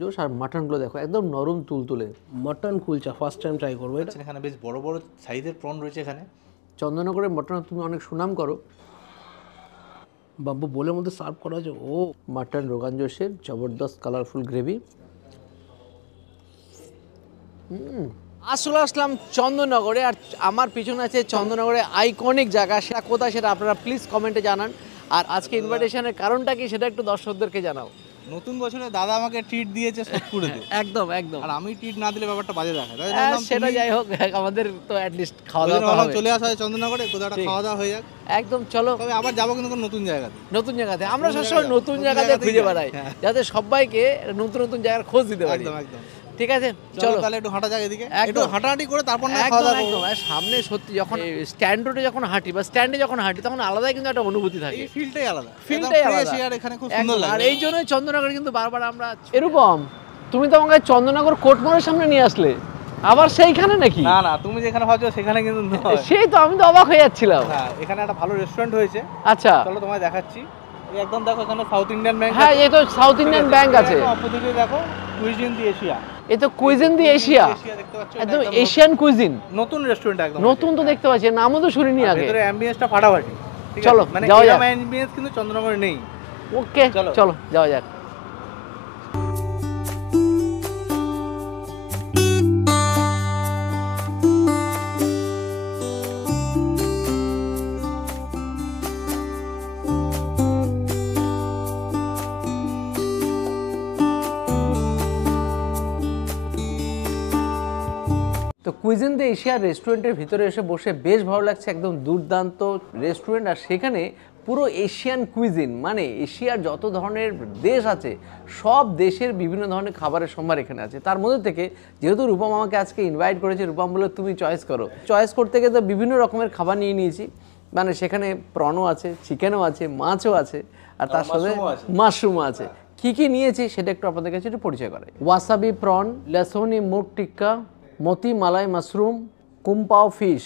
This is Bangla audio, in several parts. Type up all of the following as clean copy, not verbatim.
জোশ আর মাটনগুলো দেখো একদম নরম তুলতুলে। Mutton kulcha first time try করবো এটা। এখানে বেশ বড় বড় সাইজের প্রন রয়েছে এখানে। চন্দননগরের মটন তুমি অনেক সুনাম করো। বাবু বোলের মধ্যে সার্ভ করা আছে। ও মাটন রোগান জোশের জবরদস্ত কালারফুল গ্রেভি। আসলে আসলাম চন্দননগরে, আর আমার পিছনে আছে চন্দননগরে আইকনিক জায়গা। সেটা কোথায় সেটা আপনারা প্লিজ কমেন্টে জানান। আর আজকে ইনভাইটেশনের কারণটা কি সেটা একটু দর্শকদেরকে জানাও। নতুন বছরে দাদা আমাকে ট্রিট দিয়েছে সোদপুরেতে, একদম একদম। আর আমি ট্রিট না দিলে ব্যাপারটা বাজে দেখায়। তাই হ্যাঁ, ভাবলাম সেটা তুমি- যাই হোক, আমাদের তো অ্যাটলিস্ট খাওয়া ওই জন্য দাওয়া ভাবলাম হবে। চলে আসা হয় চন্দননগরে, কোথাও একটা ঠিক। খাওয়া দাওয়া হয়ে যাক। একদম, চলো। তবে আবার যাবো কিন্তু কোনো নতুন জায়গাতে। নতুন জায়গাতে আমরা নতুন সবসময় জায়গায় নতুন নতুন জায়গাতে জায়গাতেই খুঁজে যাই। বেড়াই, হ্যাঁ। যাতে সবাইকে নতুন নতুন জায়গার খোঁজ দিতে পারি। একদম একদম। ঠিক আছে, চলো চলো তাহলে একটু হাঁটা যাক এদিকে, একদম। একটু হাঁটাহাঁটি করে তারপর না খাওয়া একদম দাওয়া একদম। করবো। আর সামনে সত্যি যখন স্ট্যান্ড রোডে যখন হাঁটি বা স্ট্যান্ডে যখন হাঁটি তখন আলাদাই কিন্তু একটা অনুভূতি থাকে। এই ফিলটাই আলাদা, ফিলটাই একদম আলাদা। fresh air এখানে খুব সুন্দর একদম। আর লাগে। এই জন্যই চন্দননগরে কিন্তু বারবার আমরা এরকম, তুমি তো আমাকে চন্দননগর কোর্টমোড়ের সামনে নিয়ে আসলে, আবার সেইখানে নাকি? না না, তুমি যেখানে ভাবছো সেখানে কিন্তু নয়। সেই তো, আমি তো অবাক হয়ে যাচ্ছিলাম। হ্যাঁ, এখানে একটা ভালো রেস্টুরেন্ট হয়েছে, আচ্ছা, চলো তোমায় দেখাচ্ছি। এই একদম দেখো এখানে সাউথ ইন্ডিয়ান ব্যাংক। হ্যাঁ এই তো সাউথ ইন্ডিয়ান ব্যাংক আছে। অপোজিটে দেখো কুইজিন দি এশিয়া। এই তো কুইজিন দি এশিয়া, দেখতে পাচ্ছ, একদম এশিয়ান কুইজিন। নতুন রেস্টুরেন্ট একদম নতুন তো দেখতে পাচ্ছি, নামও তো শুনিনি আর আগে। ভেতরে অ্যাম্বিয়েন্সটা ফাটাফাটি। ঠিক আছে? চলো, মানে যাওয়া এরকম যাক। অ্যাম্বিয়েন্স কিন্তু চন্দ্রনগরে নেই। ওকে, চলো। চলো যাওয়া যাক। তো কুইজিন দ্য এশিয়া রেস্টুরেন্টের ভিতরে এসে বসে বেশ ভালো লাগছে। একদম দুর্দান্ত রেস্টুরেন্ট, আর সেখানে পুরো এশিয়ান কুইজিন, মানে এশিয়ার যত ধরনের দেশ আছে সব দেশের বিভিন্ন ধরনের খাবারের সম্ভার এখানে আছে। তার মধ্যে থেকে যেহেতু রূপম আমাকে আজকে ইনভাইট করেছে, রূপম বলে তুমি চয়েস করো। চয়েস করতে গিয়ে তো বিভিন্ন রকমের খাবার নিয়ে নিয়েছি। মানে সেখানে প্রনও আছে, চিকেনও আছে, মাছও আছে, আর তার সাথে মাশরুমও আছে। মাশরুমও আছে। কী কী নিয়েছি সেটা একটু আপনাদের কাছে একটু পরিচয় করে। ওয়াসাবি প্রন, লেসনি মুগ টিক্কা, মতি মালাই মাশরুম, কুম্পাও ফিশ,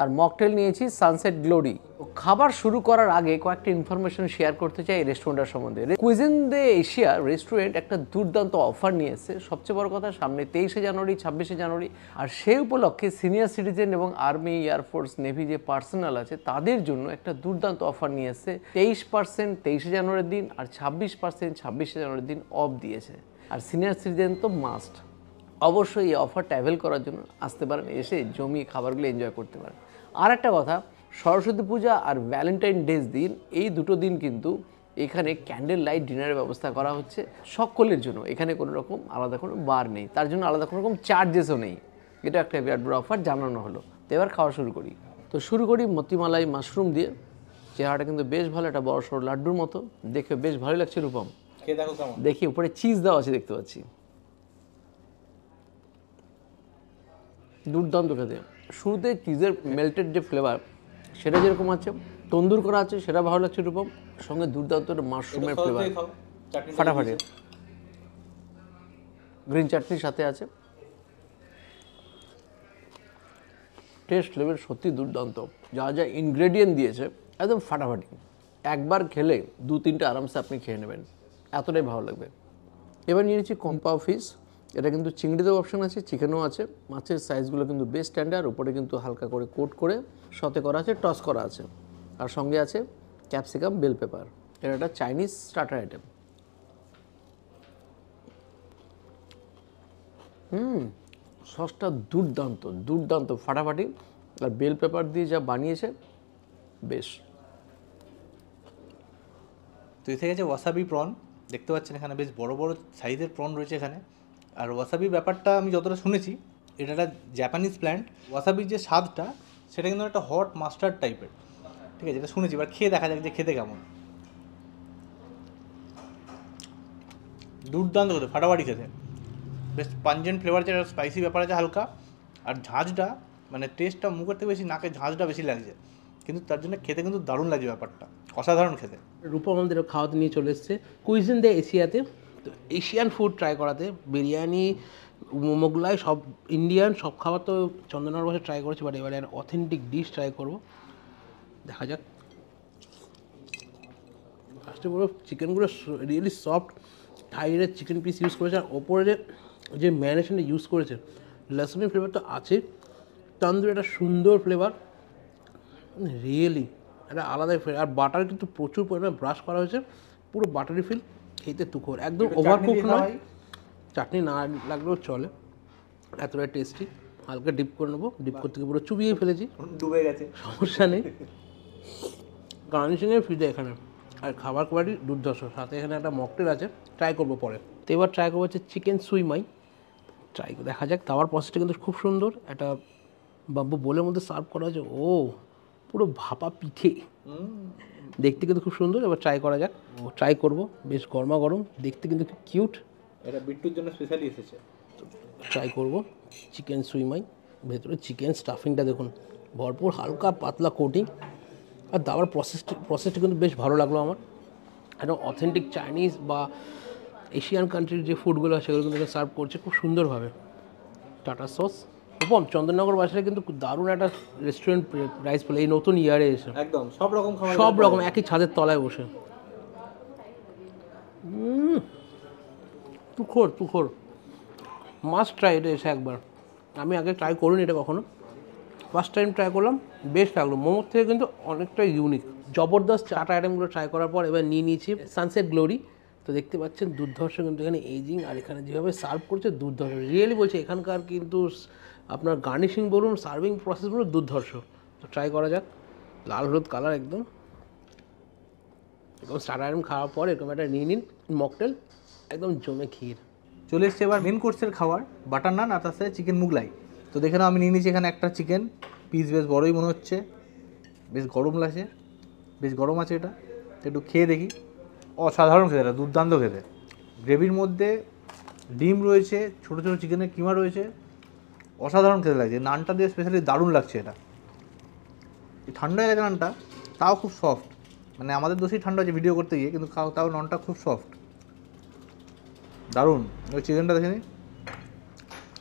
আর মকটেল নিয়েছি সানসেট গ্লোরি। খাবার শুরু করার আগে কয়েকটা ইনফরমেশন শেয়ার করতে চাই এই রেস্টুরেন্টের সম্বন্ধে। কুইজিন দ্য এশিয়া রেস্টুরেন্ট একটা দুর্দান্ত অফার নিয়ে এসেছে। সবচেয়ে বড় কথা, সামনে 23শে জানুয়ারি, 26শে জানুয়ারি, আর সেই উপলক্ষে সিনিয়র সিটিজেন এবং আর্মি, এয়ারফোর্স, নেভি যে পার্সোনাল আছে তাদের জন্য একটা দুর্দান্ত অফার নিয়ে এসেছে। 23% 23শে জানুয়ারির দিন, আর 26% 26শে জানুয়ারির দিন অফ দিয়েছে। আর সিনিয়র সিটিজেন তো মাস্ট, অবশ্যই এই অফারটা অ্যাভেল করার জন্য আসতে পারেন, এসে জমি খাবারগুলো এনজয় করতে পারেন। আর একটা কথা, সরস্বতী পূজা আর ভ্যালেন্টাইন ডেজ দিন, এই দুটো দিন কিন্তু এখানে ক্যান্ডেল লাইট ডিনারের ব্যবস্থা করা হচ্ছে সকলের জন্য। এখানে কোনো রকম আলাদা কোনো বার নেই, তার জন্য আলাদা কোনো রকম চার্জেসও নেই। এটা একটা বিরাট বড় অফার জানানো হলো। তো এবার খাওয়া শুরু করি। তো শুরু করি মতিমালাই মাশরুম দিয়ে। চেহারাটা কিন্তু বেশ ভালো, একটা বড় সড়ো লাড্ডুর মতো, দেখে বেশ ভালো লাগছে রূপম। খেয়ে দেখো কেমন। দেখি উপরে চিজ দেওয়া আছে দেখতে পাচ্ছি, দুর্দান্ত খেতে। শুরুতে চিজের মেল্টেড যে ফ্লেভার সেটা যেরকম আছে, তন্দুর করা আছে সেটা ভালো লাগছে রূপম, সঙ্গে দুর্দান্ত মাশরুমের ফ্লেভার ফাটাফাটি। গ্রিন চাটনির সাথে আছে, টেস্ট লেভেল সত্যি দুর্দান্ত। যা যা ইনগ্রেডিয়েন্ট দিয়েছে একদম ফাটাফাটি। একবার খেলে 2-3টা আরামসে আপনি খেয়ে নেবেন, এতটাই ভালো লাগবে। এবার নিয়ে নিচ্ছি কম্পাও ফিশ। এটা কিন্তু চিংড়িতেও অপশন আছে, চিকেনও আছে। মাছের সাইজগুলো কিন্তু বেশ স্ট্যান্ডার্ড, উপরে কিন্তু হালকা করে কোট করে সতে করা আছে, টস করা আছে, আর সঙ্গে আছে ক্যাপসিকাম, বেল পেপার। এটা একটা চাইনিজ স্টার্টার আইটেম। সসটা দুর্দান্ত দুর্দান্ত ফাটাফাটি, আর বেল পেপার দিয়ে যা বানিয়েছে বেশ। তো এসে গেছে ওয়াসাবি প্রন। দেখতে পাচ্ছেন এখানে বেশ বড় বড় সাইজের প্রন রয়েছে এখানে। আর ওয়াসাবি ব্যাপারটা আমি যতটা শুনেছি, এটা একটা জাপানিজ প্ল্যান্ট। ওয়াসাবির যে স্বাদটা সেটা কিন্তু একটা হট মাস্টার্ড টাইপের। ঠিক আছে, এটা শুনেছি, এবার খেয়ে দেখা যাক যে খেতে কেমন। দুর্দান্ত খেতে, ফাটাফাটি খেতে, বেশ পাঞ্জেন্ট ফ্লেভার আছে, স্পাইসি ব্যাপার আছে হালকা। আর ঝাঁঝটা, মানে টেস্টটা মুখের থেকে বেশি নাকে ঝাঁঝটা বেশি লাগছে, কিন্তু তার জন্য খেতে কিন্তু দারুণ লাগছে ব্যাপারটা, অসাধারণ খেতে। রূপম আমাদের খাওয়াতে নিয়ে চলে এসছে কুইজিন দ্য এশিয়াতে। তো এশিয়ান ফুড ট্রাই করাতে, বিরিয়ানি, মোগলাই, সব ইন্ডিয়ান সব খাবার তো চন্দননগর বসে ট্রাই করেছি, বাট এবারে অথেন্টিক ডিশ ট্রাই করবো, দেখা যাক। ফার্স্টে পুরো চিকেনগুলো রিয়েলি সফট, থাইয়ের চিকেন পিস ইউজ করেছে, আর ওপরে যে ম্যারিনেশনটা ইউজ করেছে, লসুনের ফ্লেভার তো আছে, তন্দুরি একটা সুন্দর ফ্লেভার, রিয়েলি একটা আলাদাই ফ্লেভার। আর বাটার কিন্তু প্রচুর পরিমাণে ব্রাশ করা হয়েছে, পুরো বাটারি ফিল, খেতে তুখোর, একদম ওভারকুক নয়। চাটনি না লাগলেও চলে, এতটা টেস্টি। হালকা ডিপ করে নেবো, ডিপ করতে গিয়ে পুরো চুবিয়ে ফেলেছি, ডুবে গেছে, সমস্যা নেই। গার্নিশিংয়ের ফিডে এখানে, আর খাবার কোয়ালিটি দুর্ধর্ষ, সাথে এখানে একটা মকটেল আছে, ট্রাই করবো পরে। তো এবার ট্রাই করবো হচ্ছে চিকেন সুইমাই, ট্রাই দেখা যাক। তাওয়ার প্রসেসটা কিন্তু খুব সুন্দর, একটা বাম্বু বোলের মধ্যে সার্ভ করা হয়েছে, ও পুরো ভাপা পিঠে, দেখতে কিন্তু খুব সুন্দর। এবার ট্রাই করা যাক, ট্রাই করবো, বেশ গরমা গরম, দেখতে কিন্তু খুব কিউট। এটা বিট্টুর জন্য স্পেশালি এসেছে। ট্রাই করবো চিকেন সুইমাই, ভেতরে চিকেন স্টাফিংটা দেখুন ভরপুর, হালকা পাতলা কোটিং, আর দাবার প্রসেসটা কিন্তু বেশ ভালো লাগলো আমার। একদম অথেন্টিক চাইনিজ বা এশিয়ান কান্ট্রির যে ফুডগুলো আছে সেগুলো কিন্তু সার্ভ করছে খুব সুন্দরভাবে। টাটা সস উপম, চন্দননগর বাসায় কিন্তু দারুণ একটা রেস্টুরেন্ট প্রাইস পেলে এই নতুন ইয়ারে এসে, একদম সব রকম খাবার, সব রকম একই ছাদের তলায় বসে। তুখোর মাস্ট ট্রাই এটা এসে একবার। আমি আগে ট্রাই করিনি এটা কখনো, ফার্স্ট টাইম ট্রাই করলাম, বেশ লাগলো। মোমোর থেকে কিন্তু অনেকটা ইউনিক। জবরদস্ত চাটা আইটেমগুলো ট্রাই করার পর এবার নিয়ে নিয়েছি সানসেট গ্লোরি। তো দেখতে পাচ্ছেন দুর্ধর্ষ কিন্তু এখানে এজিং, আর এখানে যেভাবে সার্ভ করছে দুর্ধর্ষ, রিয়েলি বলছে এখানকার কিন্তু আপনার গার্নিশিং বলুন, সার্ভিং প্রসেস বলুন দুর্ধর্ষ। তো ট্রাই করা যাক। লাল হলুদ কালার একদম, এরকম স্টার্টার আইটেম খাওয়ার পর এরকম একটা নিয়ে নিন মকটেল, একদম জমে ক্ষীর। চলে এসছে এবার মেন কোর্সের খাবার, বাটার নান আর তার সাথে চিকেন মুগলাই। তো দেখে নাও, আমি নিয়ে নিয়েছি এখানে একটা চিকেন পিস, বেশ বড়ই মনে হচ্ছে, বেশ গরম লাগছে, বেশ গরম আছে এটা। তো একটু খেয়ে দেখি। অসাধারণ খেতে, এটা দুর্দান্ত খেতে। গ্রেভির মধ্যে ডিম রয়েছে, ছোটো ছোটো চিকেনের কিমা রয়েছে, অসাধারণ খেতে লাগছে। নানটা দিয়ে স্পেশালি দারুণ লাগছে এটা। এই ঠান্ডা এলাকা নানটা তাও খুব সফট, মানে আমাদের দোষেই ঠান্ডা হচ্ছে ভিডিও করতে গিয়ে, কিন্তু তাও নানটা খুব সফট, দারুণ। ওই চিকেনটা দেখে নিই,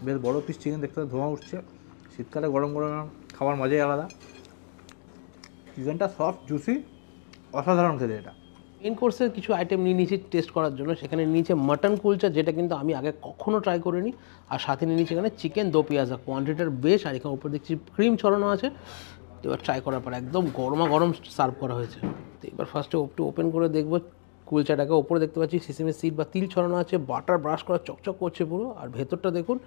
বেশ বড় পিস চিকেন, দেখতে ধোঁয়া উঠছে। শীতকালে গরম গরম খাবার মজাই আলাদা। চিকেনটা সফট জুসি, অসাধারণ খেতে এটা। মেন কোর্সের কিছু আইটেম নিয়ে নিয়েছি টেস্ট করার জন্য। সেখানে নিয়েছে মাটন কুলচা, যেটা কিন্তু আমি আগে কখনো ট্রাই করিনি, আর সাথে নিয়ে নিয়েছি এখানে চিকেন দো পেঁয়াজা, কোয়ান্টিটির বেশ, আর এখানে উপর দেখছি ক্রিম ছড়ানো আছে। তো এবার ট্রাই করার পর একদম গরমা গরম সার্ভ করা হয়েছে। তো এবার ফার্স্টে একটু ওপেন করে দেখবো কুলচাটাকে। ওপরে দেখতে পাচ্ছি সিসিমের সিড বা তিল ছড়ানো আছে, বাটার ব্রাশ করা চকচক করছে পুরো, আর ভেতরটা দেখুন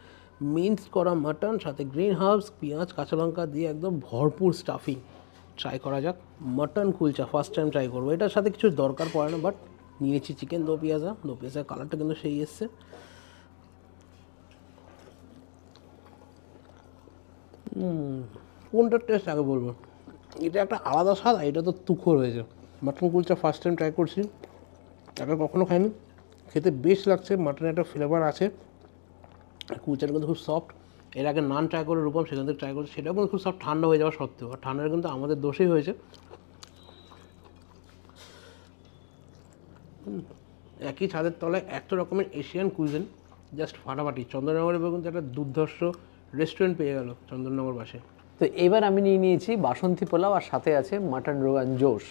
মিন্স করা মাটন, সাথে গ্রিন হার্বস, পেঁয়াজ, কাঁচা লঙ্কা দিয়ে একদম ভরপুর স্টাফিং। ট্রাই করা যাক mutton kulcha, first time try করবো। এটার সাথে কিছু দরকার পড়ে না, বাট নিয়েছি চিকেন দো পেঁয়াজার কালারটা কিন্তু সেই এসছে। কোনটার টেস্ট আগে বলবো, এটা একটা আলাদা স্বাদ, এটা তো তুখোর হয়েছে। Mutton kulcha first time try করছি, আগে কখনো খাইনি, খেতে বেশ লাগছে, মাটনের একটা ফ্লেভার আছে, আর কুলচাটা কিন্তু খুব সফট। এর আগে নান ট্রাই করে রূপম, সেখান থেকে ট্রাই করছি, সেটাও কিন্তু খুব সফট, ঠান্ডা হয়ে যাওয়া সত্ত্বেও। আর ঠান্ডাটা কিন্তু আমাদের দোষেই হয়েছে। একই ছাদের তলায় এত রকমের এশিয়ান কুইজিন, জাস্ট ফাটাফাটি। চন্দননগরে কিন্তু একটা দুর্ধর্ষ রেস্টুরেন্ট পেয়ে গেল চন্দননগর পাশে। তো এবার আমি নিয়ে নিয়েছি বাসন্তী পোলাও, আর সাথে আছে মাটন রোগান জোশ।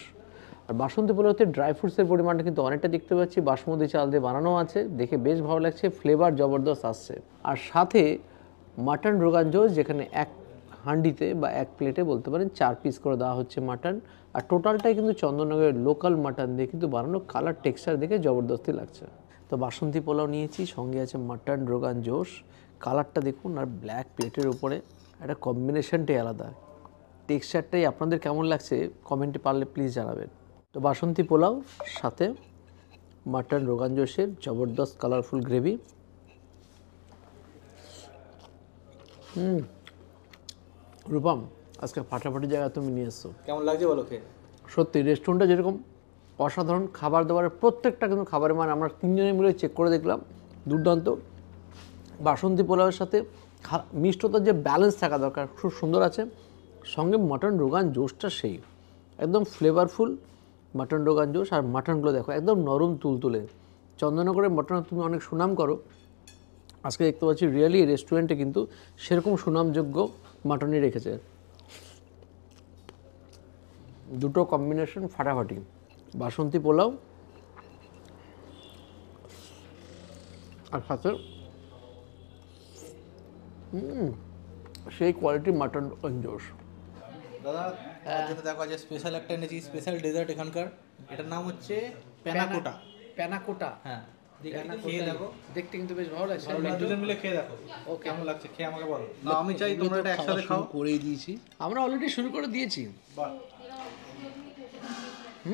আর বাসন্তী পোলাওতে ড্রাই ফ্রুটসের পরিমাণটা কিন্তু অনেকটা দেখতে পাচ্ছি, বাসমতি চাল দিয়ে বানানো আছে, দেখে বেশ ভালো লাগছে, ফ্লেভার জবরদস্ত আসছে। আর সাথে মাটন রোগান জোশ, যেখানে এক হাঁডিতে বা এক প্লেটে বলতে পারেন 4 পিস করে দেওয়া হচ্ছে মাটন। আর টোটালটাই কিন্তু চন্দননগরের লোকাল মাটন দিয়ে কিন্তু বানানো, কালার টেক্সচার দেখে জবরদস্তি লাগছে। তো বাসন্তী পোলাও নিয়েছি, সঙ্গে আছে মাটন রোগান জোশ, কালারটা দেখুন, আর ব্ল্যাক প্লেটের উপরে একটা কম্বিনেশনটাই আলাদা। টেক্সচারটাই আপনাদের কেমন লাগছে কমেন্টে পারলে প্লিজ জানাবেন। তো বাসন্তী পোলাও সাথে মাটন রোগান জোশের জবরদস্ত কালারফুল গ্রেভি। রূপম, আজকে ফাটাফাটি জায়গা তুমি নিয়ে এসছো, কেমন লাগছে বলো খেয়ে? সত্যি রেস্টুরেন্টটা যেরকম অসাধারণ, খাবার দাবারের প্রত্যেকটা কিন্তু খাবারের মান আমরা তিনজনে মিলে চেক করে দেখলাম, দুর্দান্ত। বাসন্তী পোলাওয়ের সাথে মিষ্টতার যে ব্যালেন্স থাকা দরকার খুব সুন্দর আছে, সঙ্গে মাটন রোগান জোশটা সেই একদম ফ্লেভারফুল মাটন রোগান জোশ। আর মাটনগুলো দেখো একদম নরম তুলতুলে। চন্দননগরের মাটন তুমি অনেক সুনাম করো, আজকে দেখতে পাচ্ছি রিয়েলি রেস্টুরেন্টে কিন্তু সেরকম সুনামযোগ্য মাটনই রেখেছে। দুটো কম্বিনেশন ফাটাফাটি, বাসন্তী পোলাও আর সাথে সেই কোয়ালিটি মাটন জোশ। দাদা আমার জন্য দেখো আজ স্পেশাল একটা এনেছি, স্পেশাল ডেজার্ট এখানকার। এটার নাম হচ্ছে প্যানাকোটা। প্যানাকোটা, হ্যাঁ, খেয়ে দেখো। দেখতে কিন্তু বেশ ভালো লাগছে। তোমরা দুজন মিলে খেয়ে দেখো কেমন লাগছে, খেয়ে আমাকে বলো। না আমি চাই তোমরা এটা একসাথে খাও। করেই দিয়েছি। আমরা অলরেডি শুরু করে দিয়েছি। বাহ,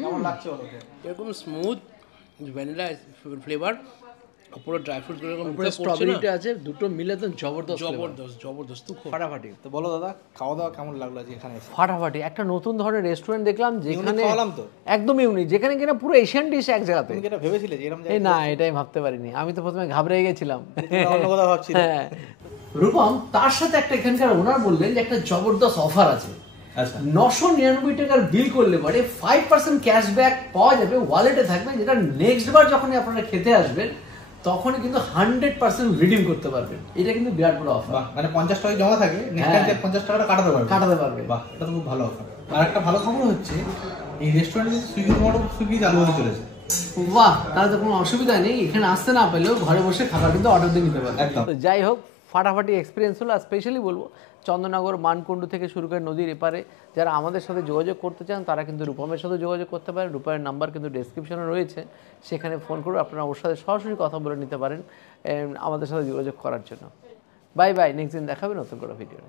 কেমন লাগছে বলো? এরকম স্মুথ ভ্যানিলা ফ্লেভার, উপরে ড্রাই ফ্রুট এরকম উপরে স্ট্রবেরিটা আছে, দুটো মিলে তো জবরদস্ত flavor। জবরদস্ত জবরদস্ত খুব ফাটাফাটি তো বলো দাদা, খাওয়া দাওয়া কেমন লাগলো আজ এখানে এসে? ফাটাফাটি। একটা নতুন ধরনের রেস্টুরেন্ট দেখলাম যেখানে খাওয়ালাম তো। একদম ইউনিক, যেখানে কিনা পুরো এশিয়ান ডিশ এক জায়গাতে। তুমি কি এটা ভেবেছিলে যে এরকম এই না, এটাই ভাবতে পারিনি। আমি তো প্রথমে ঘাবড়ে গেছিলাম। অন্য কথা ভাবছিলে? হ্যাঁ। রূপম তার সাথে একটা এখানকার ওনার বললেন যে একটা জবরদস্ত অফার আছে। আচ্ছা, 999 টাকার বিল করলে পরে 5% ক্যাশব্যাক পাওয়া যাবে, ওয়ালেটে থাকবে, যেটা নেক্সট বার যখনই আপনারা খেতে আসবেন তখনই কিন্তু 100% রিডিম করতে পারবেন। এটা কিন্তু বিরাট বড় অফার। বাহ, মানে 50 টাকা জমা থাকে, নেক্সট টাইম 50 টাকাটা কাটাতে পারবে। বাহ, এটা তো খুব ভালো অফার। আর একটা ভালো খবর হচ্ছে এই রেস্টুরেন্টে সুইগির মতো সুইগি চালু হতে চলেছে। বাহ, তাহলে তো কোনো অসুবিধা নেই, এখানে আসতে না পেলেও ঘরে বসে খাবার কিন্তু অর্ডার দিয়ে নিতে পারবেন। একদম। তো যাই হোক, ফাটাফাটি এক্সপিরিয়েন্স হলো। আর স্পেশালি বলবো চন্দননগর, মানকুণ্ডু থেকে শুরু করে নদীর এপারে যারা আমাদের সাথে যোগাযোগ করতে চান তারা কিন্তু রূপমের সাথে যোগাযোগ করতে পারেন। রূপমের নাম্বার কিন্তু ডেসক্রিপশনে রয়েছে, সেখানে ফোন করে আপনারা ওর সাথে সরাসরি কথা বলে নিতে পারেন আমাদের সাথে যোগাযোগ করার জন্য। বাই বাই, নেক্সট দিন দেখাবে নতুন করে ভিডিও।